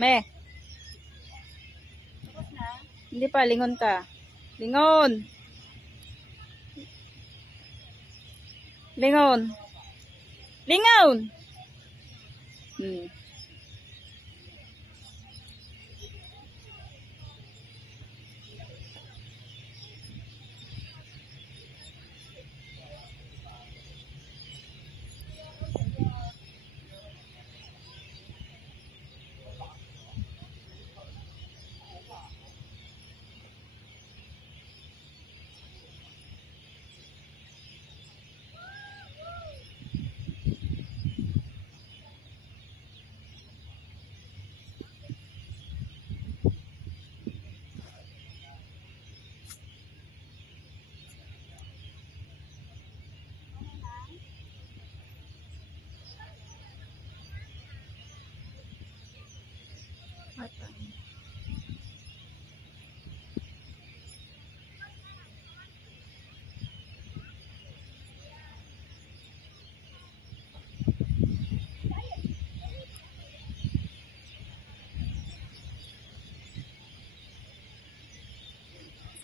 Me. Hindi pa, lingon ka. Lingon. Lingon. Lingon.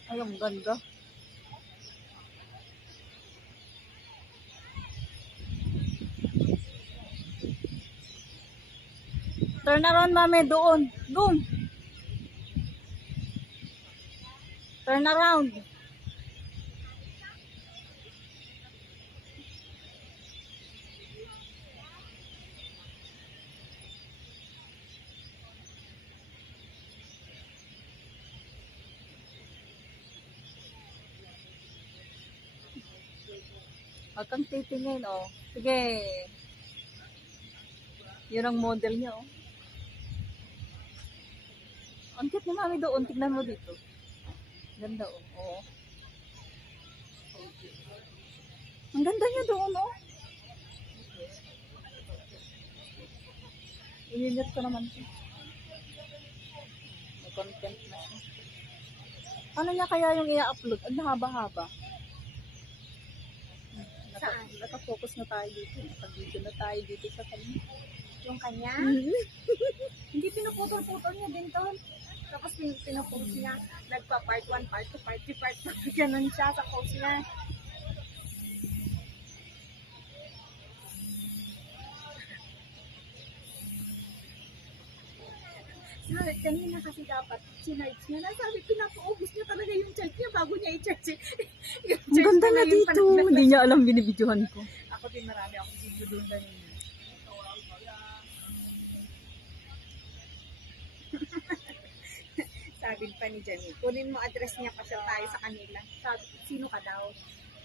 Ay, ang ganda. Turn around, mami. Doon. Doon. Turn around. Huwag kang titingin, oh. Sige. Yun ang model niya, oh. Ang cute ni mami doon. Tignan mo dito. Ganda, oh. Oo. Ang ganda niya doon, oh. Ininit ko naman siya. May content na siya. Ano niya kaya yung i-upload? Ang haba-haba. Saan? Nakafocus na tayo dito. Nakag-video na tayo dito sa kanya. Yung kanya? Hindi pinuputol-putol niya din to. Tapos pinupost niya. Nagpa part 1, part 2, part 3, part 4. Ganun siya sa post niya. Sabi, kanina kasi dapat sinarge niya. Nasabi, pinapaubos niya talaga yung charge niya bago niya i-charge. Ang ganda na dito. Hindi niya alam binibidyohan ko. Ako din marami akong video doon kanina. Sabi pa ni Jenny, kunin mo address niya pa siya tayo sa kanila. Sabi, sino ka daw?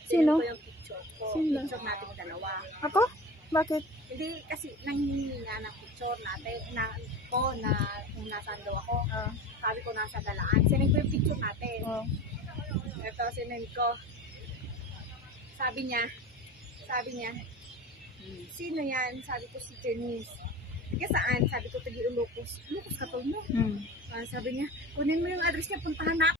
Sino? Ko yung picture ko. Sino? Picture natin dalawa. Ako? Bakit? Hindi kasi nanghihingi nga ng picture natin na ko na kung nasaan daw ako. Sabi ko nasa Galaan. Sinend ko yung picture natin. Ito sinend ko. Sabi niya, sino yan? Sabi ko si Janice. Kaya saan? Sabi ko, tagi Ilocos. Ilocos ka to mo. Sabi niya, kunin mo yung address niya, puntahan na